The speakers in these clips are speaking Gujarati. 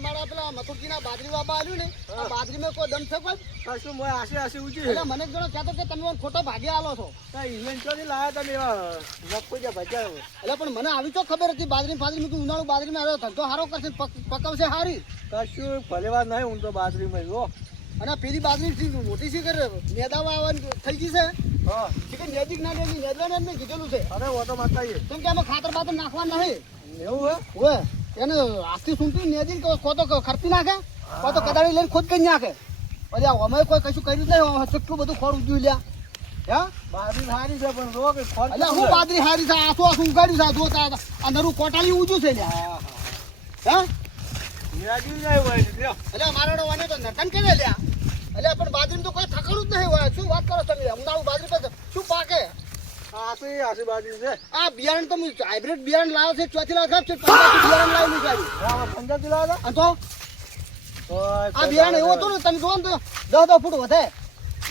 મારા પેલા મથુરજીના બાજરી બાબા આવ્યું ને બાજરીમાં કોઈ દમ છે કોઈ કશું મોય આશે ઊંચી એટલે મને એક જણો કહેતો કે તમે મને ખોટો ભાગે આલો છો ઇવેન્ટ ચોથી લાયા તમે એવા લપકો જે ભજ્યા એટલે પણ મને આવી તો ખબર હતી બાજરી ફાજરી મેં ઉનાળુ બાજરીમાં આવ્યો ધંધો સારો કરશે પકવશે હારી કશું ભલે વાત નહીં હું તો બાજરીમાં જો અને પેલી બાજરી મોટી શી કરે મેદાવા આવવાની થઈ ગઈ છે હા કે નજીક ના નજીક નેદવાને મેં કીધેલું છે અરે ઓટો મારતા આવીએ કેમ કે આમાં ખાતર બાતર નાખવા નહીં એવું હે હોય એને આસ્તી સૂંટી નેદી કો તો ખર્ચી નાખે કો તો કદાળી લઈને ખુદ કરી નાખે પછી અમે કોઈ કશું કર્યું જ નહીં કેટલું બધું ખોર ઉગ્યું લ્યા હે બાજરી સારી છે પણ જો કે ફળ એટલે હું બાજરી હારી છે આસુ આસુ ઉગાડ્યું છે જોતા આ નરું કોટાલી ઉજ્યું છે લ્યા હે નિરાજી નહીં હોય લ્યો એટલે મારો વાને તો નટન કરે લ્યા એટલે પણ બાજરી તો કોઈ થકડું જ નહીં હોય શું વાત કરો તમે ઉનાળુ બાજરી પર શું પાકે આસી બાજરી છે આ બિયારણ તો હાઇબ્રિડ બિયારણ લાવે છે ચોથી લાખ છે બિયારણ લાવી નીકળ્યું પંજાબી લાવ્યા અને તો આ બિયારણ એવું હતું ને તમે જોવો ને તો 10 ફૂટ વધે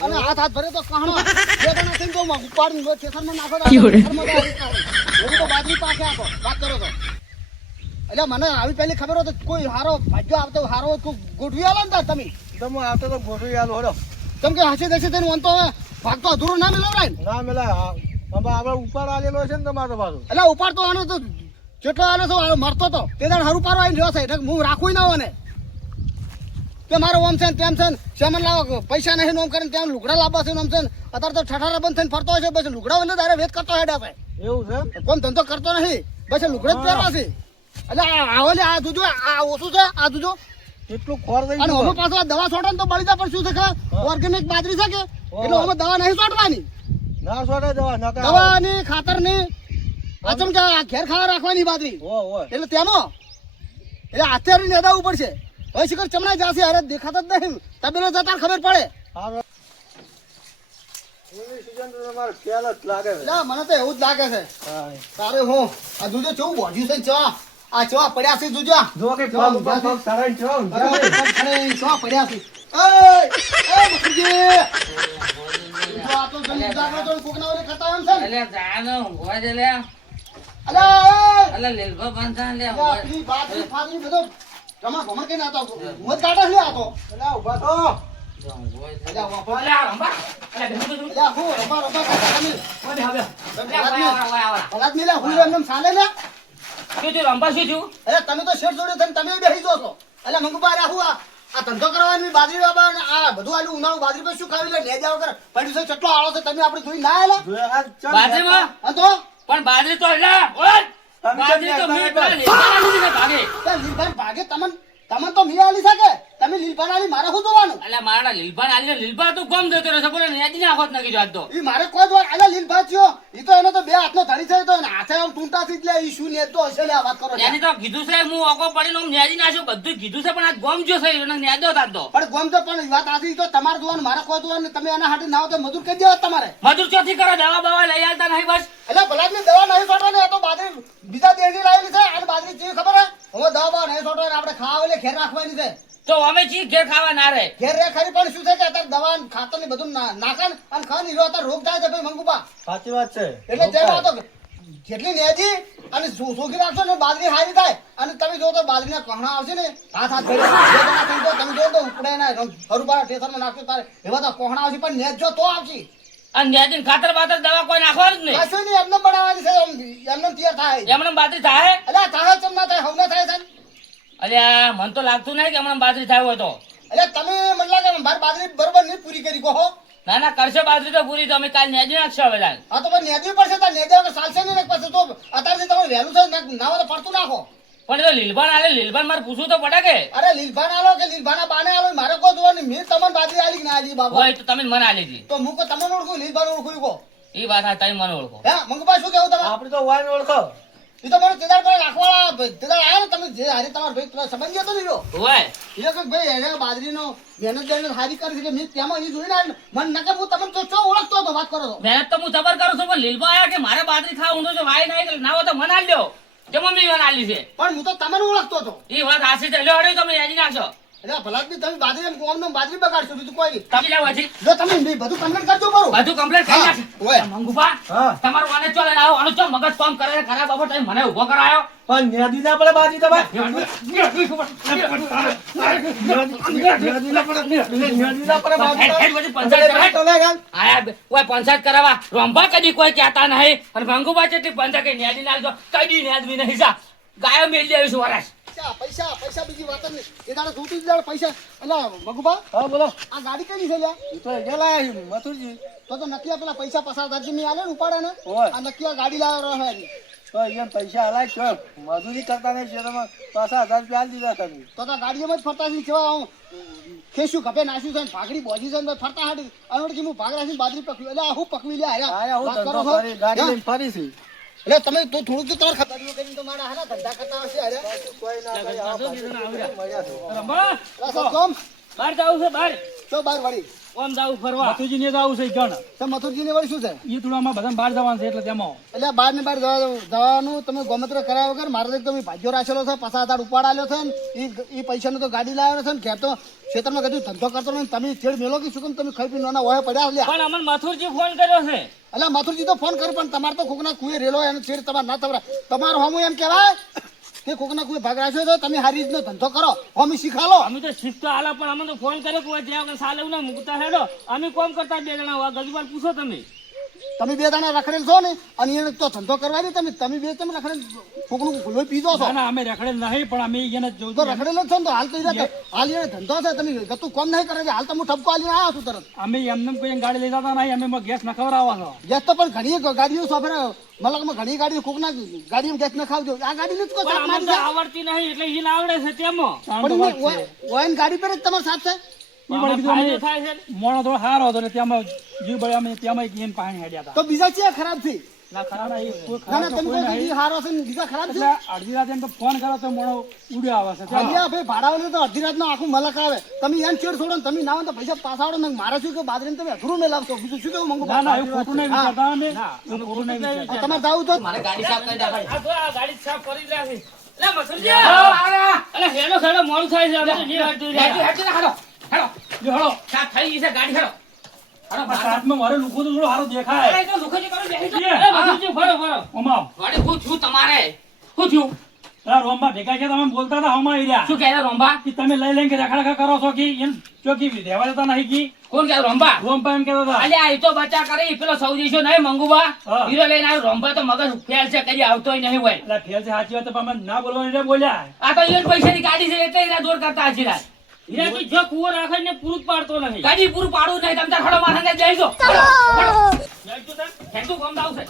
અને હાથ ભરે તો કહણો બે જણા થઈને તો ઉપાડીને ખેતરમાં નાખો તો બાજરી પાકે આપો વાત કરો તો એટલે મને આવી પહેલી ખબર હોય તો કોઈ હારો ભાગ્યો આવતો હારો ગોઠવી આલો ને તમે તમે આવતો તો ગોઠવી આલો હડો કેમ કે હસી દેશે તેનું અંત હવે ભાગ તો અધૂરો ના મેળવરાય ને ના મેલા આપણે ઉપર આલેલો છે ને તમારો પાછો એટલે ઉપાડ તો આનો તો જેટલો આનો તો મરતો તો તે દાડ હરું પારો આવીને રહ્યો છે એટલે હું રાખું ના હોય ને કે મારો ઓમ છે ને તેમ છે ને સેમન લાવો પૈસા નહીં ઓમ કરીને ત્યાં લુગડા લાવવા છે ઓમ છે ને અત્યારે તો ઠઠારા બંધ થઈને ફરતો હોય છે બસ લુગડા બંધ તારે વેચ કરતો હેડા છે એવું છે કોમ ધંધો કરતો નહીં બસ લુગડા જ પહેરવા છે એટલે આવો આ જોજો આ ઓછું છે આ જોજો એટલું ખોર થઈ અને અમે પાછો દવા છોડે ને તો બળી જાય પણ શું છે કે ઓર્ગેનિક બાજરી છે કે એટલે અમે દવા નહીં છોડવાની ના છોડે દવા દવાની ખાતરની અચમ કે ઘેર ખાવા રાખવાની બાજરી એટલે તેનો એટલે અત્યારે નેદાવું પડશે હવે શિખર ચમડા જશે અરે દેખાતા જ નહીં તબેલો જતા ખબર પડે મને તો એવું જ લાગે છે તારે હું આ જોજો કેવું બોધ્યું છે ચા આ ચા પડ્યા છે જોજો જો કે પગ સરાઈ છો ચા પડ્યા છે એ બકુજી આ તો જલ્દી જાગો તો કોકના ઓલે ખાતા એમ છે અલે જાનો ઊંઘવા દે લે અલા અલે લેલબા બાંધા લે આપણી બાજરી ફાજરી બધો જમા ભમર કે ના તો મોત કાઢા લે આ તો અલા ઉભા તો અલા વાપા અલે રંબા અલે બેહું અલા હું રંબા કાઢા તમે ઓને હવે પલાદ મિલે હું એમને સાલે ને શું રંબા શું થયું અરે તમે તો શેઠ જોડે થઈને તમે બેહી જો છો અલા મંગુબા રાહુ આ ધંધો કરવાની બાજરી બાબા આ બધું આલું ઉનાળું બાજરી પર શું ખાવી લે લે જાવ કર પડ્યું છે ચટલો આળો છે તમે આપણે જોઈ ના આલા બાજરીમાં આ તો પણ બાજરી તો એટલે ઓય બાજરી તો મી પેલા લીલબાન ભાગે લીલભાન ભાગે તમને તો મી આલી શકે તમે લીલભાન આલી મારે શું જોવાનું અલે મારા લીલબાન આલી લીલબા તો ગમ દેતો રહેશે બોલે નેજી નાખોત નકી જાત તો ઈ મારે કોઈ જોવા આલા લીલભાન થયો ઈ તો એને તો બે હાથનો ધણી છે તો હાથે આમ ટૂંટા થી લે ઈ શું નેતો હશે લે આ વાત કરો એની તો કીધું છે હું ઓકો પડીને હું નેજી નાખ્યો બધું કીધું છે પણ આ ગમ જો છે એને નેજો તાત તો પણ ગમ તો પણ વાત આથી તો તમારે જોવાનું મારે કોઈ જોવાનું તમે એના હાથે ના તો મજૂર કરી દેવા તમારે મજૂર ચોથી કરો દવા બવા લઈ આવતા નહીં બસ એટલે ભલાદની દવા નહીં છોડવાની આ તો બાજરી બીજા દેશની લાવેલી છે અને બાજરી જેવી ખબર હે હવે દવા બવા નહીં છોડવાની આપણે ખાવા એટલે ઘેર રાખવાની છે તો અમે ચી ઘેર ખાવા ના રે ઘેર રે ખરી પણ શું છે કે અત્યારે દવા ખાતર ને બધું નાખે ને અને ખાવાની રહ્યો અત્યારે રોગ થાય છે ભાઈ મંગુબા સાચી વાત છે એટલે જેમ આ તો જેટલી નેજી અને સુખી રાખશો ને બાજરી હારી થાય અને તમે જો તો બાજરીના કહણા આવશે ને હાથ ભરી બે જણા થઈ તો તમે જો તો ઉપડે ને હરુબાર ટેસરમાં નાખશો તારે એવા તો કહણા આવશે પણ નેજ જો તો આવશે અને નેજીન ખાતર બાતર દવા કોઈ નાખવાનું જ નહીં કશું નહીં એમને બનાવવાની છે એમને તૈયાર થાય એમને બાજરી થાય એટલે થાય ચમ ના થાય હવના થાય છે અરે મન તો લાગતું નહીં કે હમણાં બાજરી થાય હોય તો એટલે તમે મને લાગે મારી બાજરી બરોબર નહીં પૂરી કરી કહો ના ના કરશે બાજરી તો પૂરી તો અમે કાલ નેજી નાખશો હવે લાલ હા તો પણ નેદવી પડશે તાર નેદવા વગર ચાલશે નહીં પછી તો અત્યારથી તમે વહેલું છે ના હોય તો પડતું નાખો પણ એ તો લીલબાન આલે લીલબાન મારે પૂછવું તો પડે કે અરે લીલભાન આલો કે લીલભાના બાને આલો મારે કોઈ જોવાનું મેં તમને બાજરી આલી કે ના આલી બાબા હોય તો તમે મને આલી દી તો હું કો તમને ઓળખું લીલભાન ઓળખું કો એ વાત હા તમે મને ઓળખો હે મંગુભાઈ શું કેવું તમારે આપણે તો વાઈન ઓળખો એ તો મને તેદાર પર રાખવાળા તેદાર આયા ને તમે જે હારી તમારો ભાઈ તમે સમજી તો નહીં હોય એ કે ભાઈ એને બાજરીનો મહેનત હારી કરી છે કે મેં તેમાં એ જોઈને મન નકે હું તમને તો ચો ઓળખતો હતો વાત કરો છો મહેનત તો હું જબર કરું છું પણ લીલબા આયા કે મારે બાજરી ખાવા ઊંધો છે વાય નહીં ના હોય તો મને આલ્યો કે મમ્મી મને આલી છે પણ હું તો તમને ઓળખતો હતો એ વાત હાસી છે લ્યો હડ્યો તમે નેજી નાખશો એટલે ભલા જ નહીં, તમે બાજરી એમ ગોમનો બાજરી બગાડશો, બીજું કોઈ નહીં. તમે જાઓ હજી. જો તમે નહીં બધું કમ્પ્લીટ કરજો બરું. બધું કમ્પ્લીટ થઈ હા, જશે. ઓય. મંગુભા, હા. તમારું આને ચો લઈને આવો. આનો ચો મગજ કામ કરે છે ખરા બાબો, તમે મને ઊભો કરાયો. પણ નેદી ના પડે બાજી તમારે નેદી ના પડે બાજી હેડ બધી પંચાયત કરે. તો લે ગાલ. આયા બે- ઓય પંચાયત કરાવવા રંભા કદી કોઈ કહેતા નહીં અને મંગુભા જેટલી પંચાયત કે ન્યાદી નાખજો કદી ન્યાદવી નહીં જા ગાયો મેલી આવીશું વરાશ. પૈસા પૈસા બીજી વાત જ નહીં. એ દાડે જોતી જ દાડે પૈસા. એટલે મગુભા, હા બોલો આ ગાડી કઈ છે લ્યા? ઈ તો ગેલા મથુરજી તો નકિયા પેલા પૈસા પસાર થતી નહીં આલે ને ઉપાડે ને. ઓય. આ નકિયા ગાડી લાવ્યો રહે છે. તો અહીંયા પૈસા હલાય છો મજૂરી કરતા નહીં શેરમાં 5000 રૂપિયા આલી દીધા તમે તો ગાડીઓમાં જ ફરતા છે કેવા હું ખેસ્યું ખપે નાખ્યું છે ને ભાગડી બોજી છે ને ફરતા હાડી અનોડથી હું ભાગ રાખીને બાજરી પકવી. એટલે હું પકવી લે આયા હું વાત કરો ધંધો છો? કરી ગાડી હા? લઈને ફરી છે એટલે તમે તો થોડુંક તો તમારે ખબર કરીને તો મારા હારા ધંધા કરતા હશે અરે કોઈ ના કરી આ મજા છે રંભા કોમ બહાર જાવું છે બહાર તો બાર વળી ઓમ જાવું ફરવા. મથુરજી ને આવું છે ગણ તો મથુરજીને વળી શું છે? એ થોડામાં બધા બહાર જવાનું છે એટલે તેમાં એટલે બહાર ને બહાર જવાનું તમે ગોમત્ર કરાયા વગર મારે તો તમે ભાગ્યો રાખેલો છે 5000 ઉપાડ આલ્યો છે ને એ પૈસાનો તો ગાડી લાવ્યો છે ને ઘેર તો ખેતરમાં કદી ધંધો કરતો નહીં તમે છેડ મેલો કે શું કેમ તમે ખાઈ પી નાના હોય પડ્યા લ્યા. પણ અમને મથુરજી ફોન કર્યો છે. એટલે મથુરજી તો ફોન કર્યો પણ તમારે તો કોકના કુએ રેલો એનો છેડ તમારે ના તવરા તમારું હમું એમ કહેવાય કે કોકના કુએ ભાગ રાખ્યો તો તમે સારી રીતનો ધંધો કરો હમી શીખાલો. અમે તો શીખતો હાલા પણ અમે તો ફોન કર્યો કે જ્યાં વગર સાલે ના મૂકતા હેડો અમે કોમ કરતા 2 જણા ગજુબાર પૂછો તમે. તમે બે દાણા રખડેલ છો ને અને એને તો ધંધો કરવા દે તમે બે તમે રખડેલ કોકનું લોહી પીધો છો ના ના અમે રખડેલ નહીં પણ અમે એને જોઉં તો રખડેલ જ છો ને તો હાલ તો હાલ એને ધંધો છે તમે ગતું કોમ નહીં કરે છે હાલ તો હું ઠપકો આલીને આવ્યો છું તરત. અમે એમને કોઈ ગાડી લઈ જતા નહીં અમે ગેસ ન ખવડાવવા છો ગેસ તો પણ ઘણી ગાડીઓ સોફેર મલકમાં ઘણી ગાડીઓ કોકના ગાડીમાં ગેસ ન ખાવજો આ ગાડી જ કોઈ પણ અમને તો આવડતી નહીં એટલે એને આવડે છે તેમાં. ઓયન ગાડી પર જ તમારો સાથ છે. પણ કીધું ફાયદો અમે થાય છે. મોણો થોડો સારો હતો ને ત્યાંમાં જીવ બળે અમે ત્યાંમાં એને પાણી હેડ્યા હતા તો બીજા છે ખરાબ છે? ના ખરા ના એ કોઈ ના ખરાબ ના તો તમે કોઈ કોઈ નહીં બીજી હારો છે ને બીજા ખરાબ છે? એટલે અડધી રાતે એમ તો ફોન કરો તો મોણો ઉડ્યો આવે છે અહીંયા ભાઈ ભાડાવાળો તો અડધી રાતનો આખું મલક આવે તમે એમ છેડ છોડો ને તમે ના હોય તો પૈસા પાછાડો ને મારે શું કે બાજરીને તમે અધૂરું મેલાવશો બીજું શું કેવું મંગુ ના ના એવું ખોટું નહીં વિચારતા અમે ના, એવું ખોટું નહીં વિચારતા તમારે જાવું તો મારે ગાડી સાફ કરી નાખવાની. આ જો આ ગાડી સાફ કરી જ રાખી. એટલે મથુરજી એટલે હેડો હેડો મોડું થાય છે અમે તો નહીં હટતું રહ્યા. હેડો હેડો જો હળો સાફ થઈ ગઈ છે ગાડી હેડો હેડો આ સાતમાં મારે લુકો તો થોડો સારો દેખાય અરે, તો લુખોજી કરો, બેસી જાઓ. એ મથુરજી, ફરો ફરો. ઓમાં વળી શું થયું તમારે? શું થયું? તારા રોમમાં ભેગા ગયા તમે બોલતા હતા હમણાં રહ્યા શું કહે છે રોંબા? કે તમે લઈ લઈને કે રખડખા કરો છો કે એમ ચોકી રહેવા દેતા નહીં કી કોણ કહે રોંબા? રોમપા એમ કહેતા હતા અલ્યા એ તો બચા કરે ઈ પેલો સૌજીશો નહીં મંગુબા હા. હીરો લઈને આવ્યો રોંબા તો મગજ ફેલ છે કદી આવતોય નહીં હોય. એટલે ફેલ છે સાચી વાત તો પણ અમે ના બોલવાની એટલે બોલ્યા આ તો ઈયોને પૈસાની ગાડી છે એટલે હીરા દોર કરતા હજી રાત. હીરાથી જો કૂવો રાખે ને પૂરું જ પાડતો નહીં. ગાડી પૂરું પાડવું નહીં તમે તાર ખડો માથાને જઈજો. બેસજો તાર. હેઠું ગમ આવશે.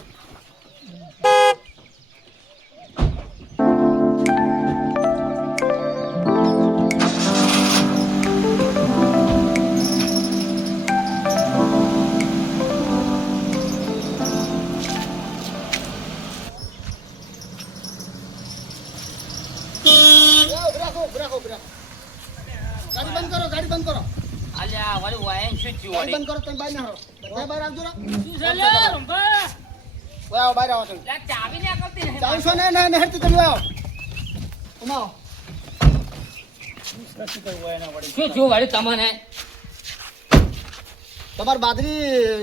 ગાડી બંધ કરો ગાડી બંધ કરો અલ્યા વળી વાયન શું થયું ગાડી વળી? બંધ કરો તમે બહાર ના હરો બધા બહાર આવજો ને શું છે લે રોંબા? ઓય આવો બહાર આવો તમે લે ચાવી ને આકલતી નહીં. ચાલુ છો ને ને હેડતી તમે આવો ઉમાવો શું થયું વળી તમને? તમારે બાજરી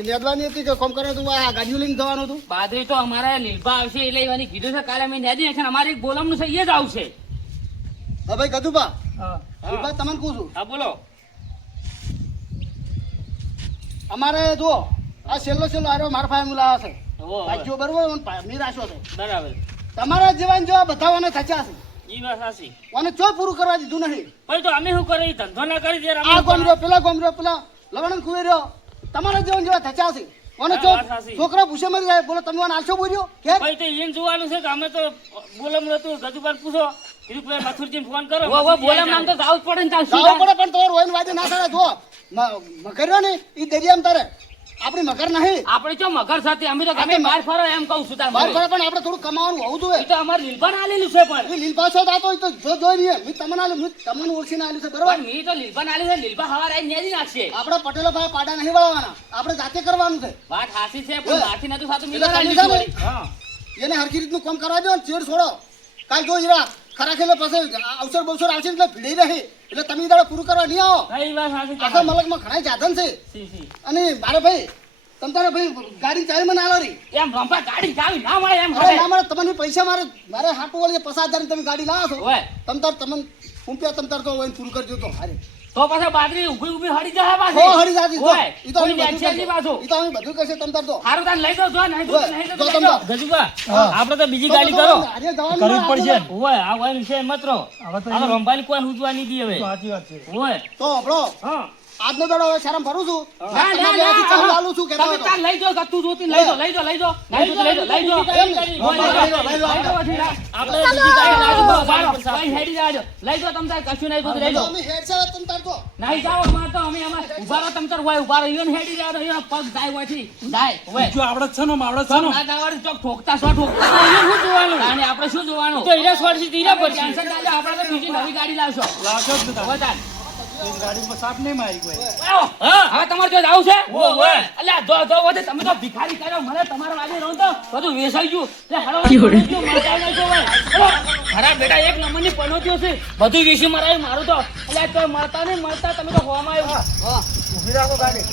નેદવાની હતી કે કોમ કરવાનું હતું આ ગાડીઓ લઈને જવાનું હતું બાદરી તો અમારે લીલબા આવશે એટલે એવાની કીધું છે કાલે અમે નેદી નાખીને અમારે એક બોલમનું છે એ જ આવશે. હા ભાઈ ગધુબા હા ભાઈ તમને કહું છું હા બોલો. અમારે જો આ છેલ્લો આરો મારા પાસે મુલાવા છે ઓહો, ભાઈઓ બરોબર મીર આશો છે બરાબર. તમારા જીવન જો બધાવાને થચા છે ઈ વાત સાચી. અને ચોય પૂરું કરવા દીધું નહીં પછી તો અમે શું કરીએ? ધંધો ના કરી દે આ ગોમરો પેલા લવણ કુવે રહ્યો તમારા જીવન જેવા થચા છે અને ચો વાત સાચી. છોકરા ભૂસે મરી જાય બોલો તમે આને આલશો બોલ્યો કે ભાઈ તો એને જોવાનું છે કે અમે તો બોલમ નતું ગજુબાન પૂછો કીધું પેલા મથુરજીને ફોન કરો. બોલમ નામ તો જાવું જ પડે ને તાર જાવું પડે પણ તમારું હોય વાજે ના થાય જો મકર રહ્યો ને એ દરિયામાં તારે આપણી મકર નહીં આપણે ચો મગર સાથે અમે તો ગમે બહાર ફરો એમ કહું છું તાર બહાર મને. ફરે પણ આપણે થોડું કમાવાનું હોવું જોઈએ ઈ તો અમારે લીલબાન આલેલું છે પણ. એ લીલ પાછો થતો હોય તો જોઈ લઈએ મેં તમને આલ્યું મેં તમને ઓળખીને આલ્યું છે બરોબર પણ મી તો લીલબાન આલી છે લીલબા હવાર આવીને નેદી નાખશે. આપણે પટેલો ભાઈ પાડા નહીં વળવાના આપણે જાતે કરવાનું છે વાત હાસી છે પણ ઓય. મારથી નતું થતું મી તો પેલા કાઢી રાણી લીધું વળી. હા એને હરખી રીતનું કામ કરવા દો ને ચેડ છોડો કાલ જોઈ રા ખરા ખેલે પછી અવસર બવસર આવશે એટલે ભીડી રહે એટલે તમે દાડો પૂરું કરવા નહીં આવો કઈ વાત સાચી આખા તમારી. મલકમાં ઘણા સાધન છે સી, સી. અને મારે ભાઈ તમ તારે ભાઈ ગાડી ચાવી મને આલો રહી એમ રંભા ગાડી ચાવી ના મળે એમ અરે હવે. ના મારે તમને પૈસા મારે હાટુ વાળી 50,000 ની તમે ગાડી લાવો છો ઓય. તમ તાર તમને રૂપિયા તમ તાર તો હોય ને પૂરું કરજો તો હારે તો પાછા બાજરી ઊભી હળી જાય હો પાછી. હરી જાતી તો ઓય. ઈ તો કોઈ અમે બધું નેચે નહીં પાછું. કરશે. ઈ તો અમે બધું કરશે તમ તાર તો હારું તાન લઈ દો જો નહીં દો ઓય. નહીં દો જો લઈ તમ દો. તાર. ગજુભા, હા. આપણે તો બીજી તો ગાડી તો કરો. હારે જવાનું કરવી જ પડશે. ઓય આ હોય વિષય મત રહો. હવે તો આ રંભાની કોઈ ઉજવા નહીં દી હવે. સાચી વાત છે. ઓય. તો આપણો હા. આજનો દાડો હવે શરમ ભરું છું ના, તમે ના, બેથી ચાલુ ના. આલું છું કહેતા તમે હતો. તાર લઈ જાઓ, ગત્તું જોતી લઈ જાઓ, લઈ જાઓ, લઈ જાઓ. નહીં તો લઈ જાઓ, લઈ જાઓ. એમ ને? ઓય, લઈ જાઓ, લઈ જાઓ, લઈ જાઓ, લઈ જાઓ. આપણે બીજી ગાડી લાવી દો, બાળો. ઓય, હેડી જાજો. લઈ જાઓ તમ તાર કશું નહીં તો લઈ તો જાઓ. અમે હેડ છે તમ તાર તો નહીં જાઓ અમાર તો અમે ઉભા રહો તમ તાર હોય ઉભા રહો ઈવન હેડી જાઓ ઈવન પગ જાય હોયથી જાય ઓય. જો આવડે છે ને આવડે છે ને ના દાવાડી ચોક ઠોકતા સો ઠોકતા અહીંયા શું જોવાનું અને આપણે શું જોવાનું તો હીરા સ્વર્શી હીરા પર ટેન્શન ના લો આપણે તો બીજી નવી ગાડી લાવશો લાવશો જ ને તારે. હવે તાર એ ગાડીમાં સાપ નહીં મારી કોઈ. આવો. હા હવે તમારે જો જાવું છે ઓય અલ્યા જો વધે તમે તો ભિખારી કર્યો મને તમારા વાગે રહો તો બધું વેસાઈ ગયું એટલે હળવા મળતા નહીં તો ભાઈ હળો. ખરા બેટા એક નંબરની પનોતીઓ છે બધું વેસી મરાય મારું તો અલ્યા તો મળતા નહીં મળતા તમે તો હોવામાં આવ્યું હા ઊભી રાખો ગાડી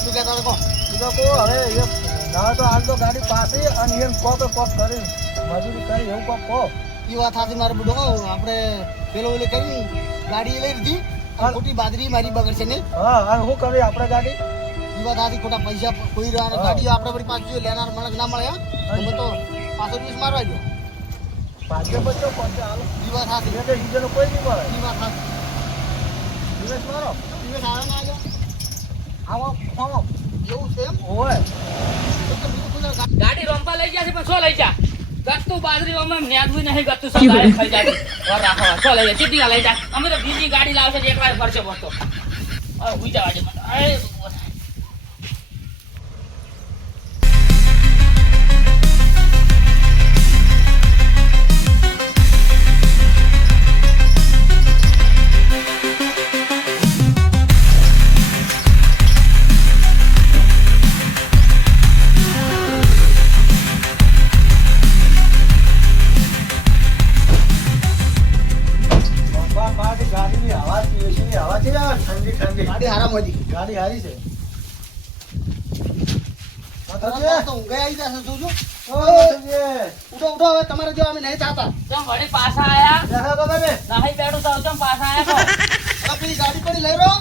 શું કહેતા હતા કહો ઈ તો કહો હવે એમ ના તો હાલ તો ગાડી પાસે અને એમ કોક કરી મજૂરી કરી એવું કોક કહો ઈ વાત સાચી મારે બુડો આપણે પેલો ઓલે કરી ગાડી લઈ લીધી અને ખોટી બાજરી મારી બગડશે નહીં હા અને શું કરી આપણે ગાડી ઈ વાત સાચી ખોટા પૈસા કોઈ રહ્યા ગાડીઓ આપણે વળી પાછું લેનાર મળે ના મળે હા તમે તો પાછો દિવસ મારવા ગયો ભાગ્ય બચ્ચો પહોંચે હાલો ઈ વાત સાચી એટલે બીજાનો કોઈ નહીં મળે ઈ વાત સાચી દિવસ મારો દિવસ આવે ના આવ્યો આવો આવો એવું છે એમ હોય તો કે બીજું કોઈ ગાડી ગાડી રંપા લઈ ગયા છે પણ શું લઈ જા ગત્તું બાજરી અમે નેદવી નહીં ગત્તું સબ ગાડી ખાઈ જાય ઓર રાખો શું લઈ જા ચીટી લઈ જા અમે તો બીજી ગાડી લાવશે એક વાર ફરશે બસ તો હવે હુઈ જવા દે મને અરે ગાડીની હવા એસીની હવા છે યાર ઠંડી ઠંડી ગાડી હારામ હતી ગાડી હારી છે તો ઊંઘાઈ આવી જશે જોજો ઓય ઉઠો ઉઠો હવે તમારે જો અમે નહીં ચાહતા ચમ વળી પાછા આયા દેખા બાબા બે નહીં બેઠું તો ચમ પાછા આયા તો હવે પેલી ગાડી પડી લઈ રહ્યો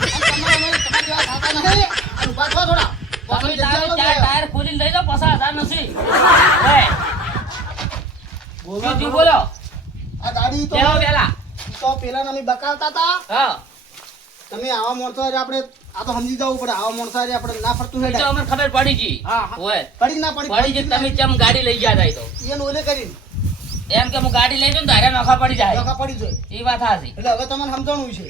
અને તમારે જેવા થતા નહીં અને ઉભા થો થોડા તમે પાછળ જગ્યા ચાર લો બે. ટાયર ખોલીને લઈ જાઓ 50,000 નથી ઓય બીજું બોલો આ ગાડી તો પેલો પેલા પેલા અમે બકાવતા હતા હા તમે આવા માણસો હારે આપણે આ તો સમજી જવું પડે આવા માણસો હારે આપણે ના ફરતું એ તો હેડાય અમને ખબર પડી ગઈ હા, હા. ઓય પડી ના પડી ગઈ તમે ચમ ગાડી લઈ ગયા તા તો એને ઓલે કરીને એમ કે હું ગાડી લઈ જાઉં ને તારે નોખા પડી જાય ધોકા પડી જાય એ વાત હાચી એટલે હવે તમને સમજાણું છે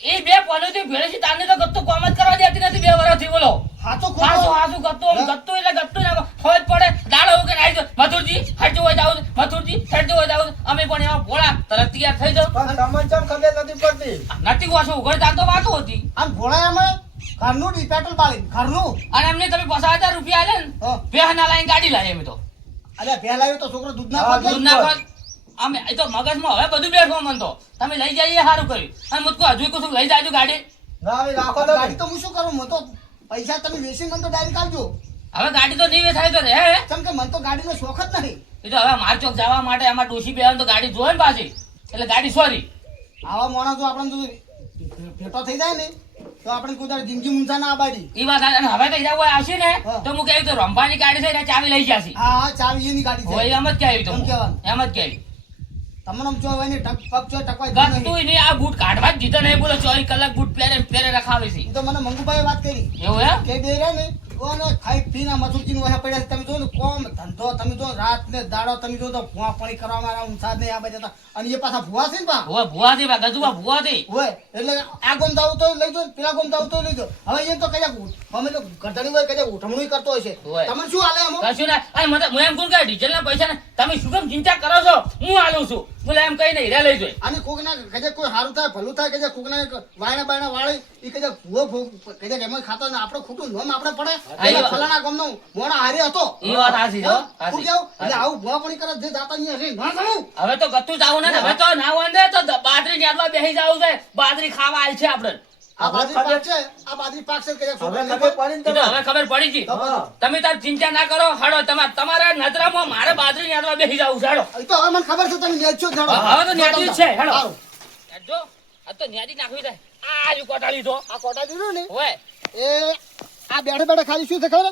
એ બે પોલીસ ભેળે છે તારને તો ગત્તો કોમ જ કરવા દેતી નથી 2 વર્ષથી બોલો હાચો હાસુ ખોટો હાસુ ગત્તો આમ ગત્તો એટલે ગત્તો ના ખોજ પડે દાડો ઉકે નાઈ દો મથુરજી હટજો હોય જાવ મથુરજી હટજો હોય જાવ અમે પણ એવા ભોળા તરત તૈયાર થઈ જાવ પણ તમને ચમ ખબર નથી પડતી નથી વાસો ઉઘડ તાર તો વાતો હતી આમ ભોળાયામાં ઘરનું ડી પેટ્રોલ બાળી ઘરનું અને એમને તમે 50,000 રૂપિયા આલે ને હા. બે ના લાઈન ગાડી લાવી અમે તો અલ્યા પહેલા આવ્યો તો છોકરો દૂધ ના હા, પાકે દૂધ નાખો અમે એ તો મગજમાં હવે બધું બેઠું મન તો તમે લઈ જઈએ સારું કર્યું અને મુજકો હજુ કશું લઈ જાજો ગાડી ના હવે રાખો ગાડી તો હું શું કરું મને તો પૈસા તમે વેચીને મને તો ડાયરેક્ટ આપજો હવે ગાડી તો નહીં વેચાય તો હે કેમ કે મને તો ગાડીનો શોખ જ નહીં એ તો હવે મારચોક જવા માટે આમાં ડોસી બેવાનું તો ગાડી જોવે ને પાછી એટલે ગાડી સોરી આવા માણસ જો આપણે જો ભેટો થઈ જાય ને તો આપણે કોઈ દાડો જિંદગી મૂંઝા ના આબાડી એ વાત હાચી. અને હવે તો ઈરા કોઈ આવશે ને હા. તો હું કહ્યું તો રંભાની ગાડી છે એટલે ચાવી લઈ જશે હા હા ચાવી એની ગાડી છે હોય એમ જ કહેવું તો એમ કહેવાનું. એમ જ કહેવું તમને આમ જો હોય ને પગ જો ટકવાય જ નહીં. ગતું નહીં આ બૂટ કાઢવા જ દીધા નહીં બોલો 24 કલાક બૂટ પહેરે રખાવે છે એ તો મને મંગુભાઈ વાત કરી એવું એમ કે બે રે ને કોને ખાઈ પીને મથુરજી નું પડ્યા છે. તમે જો ને કોમ ધંધો તમે જો રાત ને દાડો તમે જો તો ભૂવા પાણી કરવામાં આવ્યા ઊંઘાજ નહીં આ બધા અને એ પાછા ભૂવા છે ને પા ભૂવા થી ગજુબા ભૂવા થી હોય એટલે આ ગોમ જાવ તો લઈ જો પેલા ગોમ જાવ તો લઈ જો હવે એમ તો કયા અમે તો ગધડી હોય કયા ઉઠમણું કરતો હશે હોય. તમને શું હાલે એમ કશું ના અને મને હું એમ કહું કે ડીઝલ ના પૈસા ને તમે શું કેમ ચિંતા કરો છો હું આલું છું પેલા એમ કઈ નહીં હીરા લઈ જોઈ અને કોકના કદાચ કોઈ સારું થાય ભલું થાય કદાચ કોકના વાયણા બાયણા વાળે એ કદાચ ભૂવો કદાચ એમાં ખાતો ને આપણે ખોટું નોમ આપણે પડે પેલા ફલાણા ગામનો મોણા હારે હતો ઈ વાત હાચી છે, હો, શું હાચી. કેવું એટલે આવું ભૂવા પણ કરે જે દાતા અહીંયા રહે ના જાણું હવે તો ગતું જાવું ને હવે તો ના વાંધે તો બાજરી નેદવા બેસી જાવું છે બાજરી ખાવા આવી છે આપણે આ બાજરી પાક છે આ બાજરી પાક છે કદાચ હવે છોકરા ખબર પડી ને ઈ તો તમને? હવે ખબર પડી ગઈ હા. તમે તાર ચિંતા ના કરો હડો તમારા નજરામાં મારે બાજરી નેદવા બેસી જાવું છે હડો એ તો હવે મને ખબર છે તમે નેચો જ જાણો હવે તો નેદવી જ છે હેડો સારું. જો આ તો નેદી નાખવી છે આ ju કોટાળી તો આ કોટા દીધું ને ઓય એ આ બેઠે બેઠે ખાલી શું છે ખબર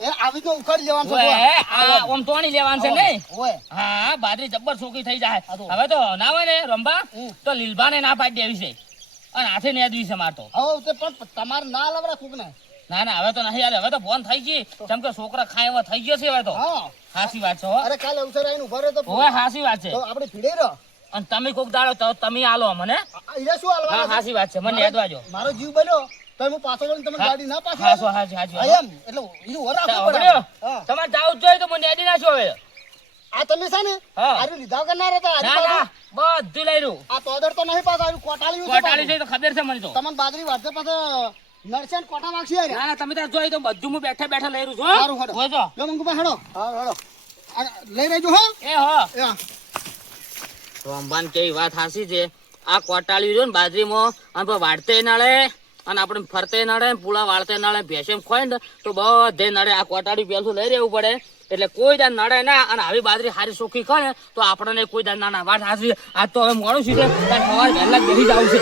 એ આવી તો ઉખાડી લેવાનું છે ઓય ભૂવા. આ ઓમ તોણી લેવાનું છે નહીં ઓય હા બાજરી જબ્બર સોકી થઈ જાય હા તો. હવે તો ના હોય ને રંબા હમ. તો લીલબાને ના પાડી દેવી છે અને હાથે નેદવી છે માર તો હવે તે પણ તમારે ના લવડા કોકને ના ના હવે તો નહીં યાર હવે તો ફોન થઈ ગઈ જેમ કે છોકરા ખાય એવા થઈ ગયો છે હવે તો હા હાસી વાત છે હો અરે કાલે અવસર આવીને ઉભા રહે તો ઓય હાસી વાત છે તો આપણે ભીડે રહો અને તમે કોક દાડો તો તમે આલો મને અહીંયા શું હા હાલવાના છે? હાસી વાત છે મને નેદવા જો મારો જીવ બન્યો તો હું પાછો વળીને તમે ગાડી ના પાછી હાસો આપો? હાસી હાસી હા, એમ એટલે એનું વર રાખવું પડે ઓગળ્યો. હા. તમારે જાવું જ જોઈએ તો મને નેદી નાખ્યો હવે આ તમે છે ને હા. આર્યું લીધા કરનાર હતા ના ના બધું લઈ રહ્યું આ તોદર તો નહીં પાછા આર્યું કોટાળ્યું છે કોટાળી પાછું. છે તો ખબર છે મને તો તમને બાજરી વાળતે પાછા નરસેન કોટા વાગશી આર્યા. ના ના તમે ત્યાં જોઈ તો બધું હું બેઠા બેઠા લઈ રહ્યું છું સારું, હેડો. જોજો લો મંગુભાઈ હેડો હા હેડો આ લઈ રહેજો હા એ હો એ હા. રોમબાન કેવી વાત હાસી છે આ કોટાળી રહ્યો ને બાજરીમાં અને પછી વાળતે નડે અને આપણે ફરતે નડે પૂળા વાળતે નડે ભેંસે ખોય ને તો બધે નડે આ કોટાળી પેલું લઈ રહેવું પડે એટલે કોઈ દાન નડે ના અને આવી બાજરી હારી સોખી ખાય ને તો આપણને કોઈ દાન ના ના વાત હાસી આજ તો હવે મોડું સીધે સવાર વહેલા જ બેસી જવું છે